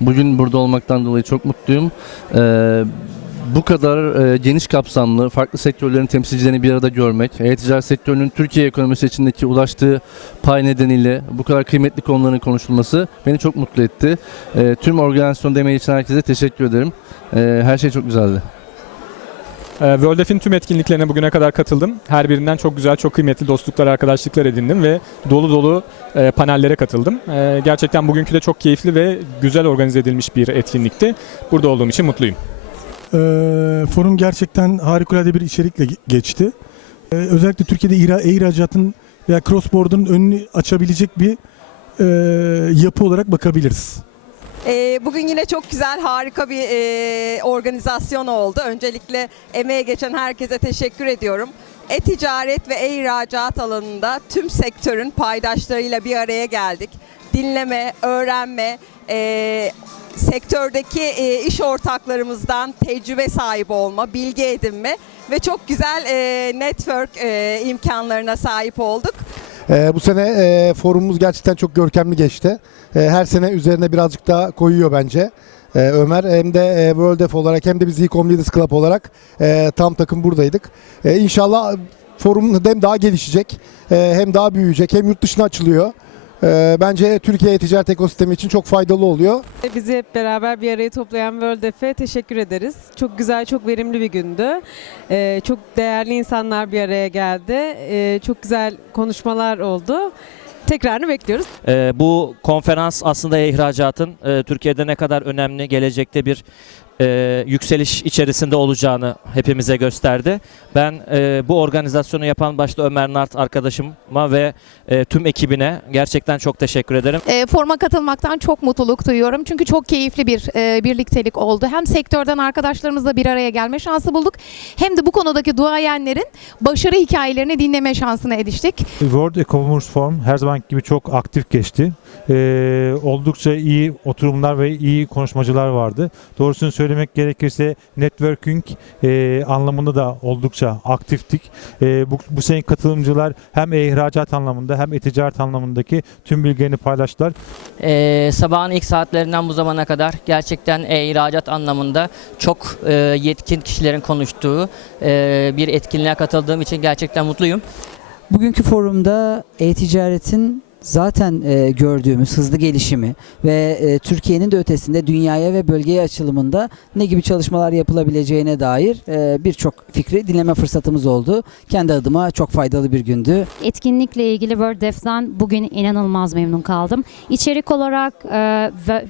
Bugün burada olmaktan dolayı çok mutluyum. Ee, bu kadar e, geniş kapsamlı, farklı sektörlerin temsilcilerini bir arada görmek, e-ticaret sektörünün Türkiye ekonomisi içindeki ulaştığı pay nedeniyle bu kadar kıymetli konuların konuşulması beni çok mutlu etti. Ee, tüm organizasyon demeyi için herkese teşekkür ederim. Ee, her şey çok güzeldi. Ee, Worldef'in tüm etkinliklerine bugüne kadar katıldım. Her birinden çok güzel, çok kıymetli dostluklar, arkadaşlıklar edindim ve dolu dolu e, panellere katıldım. E, gerçekten bugünkü de çok keyifli ve güzel organize edilmiş bir etkinlikti. Burada olduğum için mutluyum. Ee, forum gerçekten harikulade bir içerikle ge- geçti. Ee, özellikle Türkiye'de ihra- e-ihracatın veya cross önünü açabilecek bir e, yapı olarak bakabiliriz. Ee, bugün yine çok güzel, harika bir e, organizasyon oldu. Öncelikle emeğe geçen herkese teşekkür ediyorum. E-ticaret ve e-ihracat alanında tüm sektörün paydaşlarıyla bir araya geldik. Dinleme, öğrenme, e, sektördeki e, iş ortaklarımızdan tecrübe sahibi olma, bilgi edinme ve çok güzel e, network e, imkanlarına sahip olduk. Ee, bu sene e, forumumuz gerçekten çok görkemli geçti. E, her sene üzerine birazcık daha koyuyor bence. E, Ömer hem de e, World F olarak hem de biz Ecom Leaders Club olarak e, tam takım buradaydık. E, inşallah forum hem daha gelişecek e, hem daha büyüyecek hem yurt dışına açılıyor. E, bence Türkiye ticaret ekosistemi için çok faydalı oluyor. Bizi hep beraber bir araya toplayan World F'e teşekkür ederiz. Çok güzel, çok verimli bir gündü. Ee, çok değerli insanlar bir araya geldi. Ee, çok güzel konuşmalar oldu. Tekrarını bekliyoruz. Ee, bu konferans aslında ihracatın e, Türkiye'de ne kadar önemli gelecekte bir e, yükseliş içerisinde olacağını hepimize gösterdi. Ben e, bu organizasyonu yapan başta Ömer Nart arkadaşıma ve e, tüm ekibine gerçekten çok teşekkür ederim. E, forma katılmaktan çok mutluluk duyuyorum. Çünkü çok keyifli bir e, birliktelik oldu. Hem sektörden arkadaşlarımızla bir araya gelme şansı bulduk. Hem de bu konudaki duayenlerin başarı hikayelerini dinleme şansına eriştik. World E-Commerce Forum her zaman gibi çok aktif geçti. Ee, oldukça iyi oturumlar ve iyi konuşmacılar vardı. Doğrusunu söylemek gerekirse networking e, anlamında da oldukça aktiftik. E, bu, bu sene katılımcılar hem e-ihracat anlamında hem e-ticaret anlamındaki tüm bilgilerini paylaştılar. Ee, sabahın ilk saatlerinden bu zamana kadar gerçekten e-ihracat anlamında çok e, yetkin kişilerin konuştuğu e, bir etkinliğe katıldığım için gerçekten mutluyum. Bugünkü forumda e-ticaretin zaten e, gördüğümüz hızlı gelişimi ve e, Türkiye'nin de ötesinde dünyaya ve bölgeye açılımında ne gibi çalışmalar yapılabileceğine dair e, birçok fikri dinleme fırsatımız oldu. Kendi adıma çok faydalı bir gündü. Etkinlikle ilgili World Dev'den bugün inanılmaz memnun kaldım. İçerik olarak e, ve-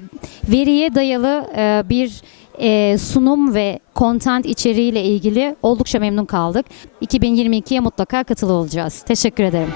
veriye dayalı e, bir e, sunum ve content içeriğiyle ilgili oldukça memnun kaldık. 2022'ye mutlaka katılı olacağız. Teşekkür ederim.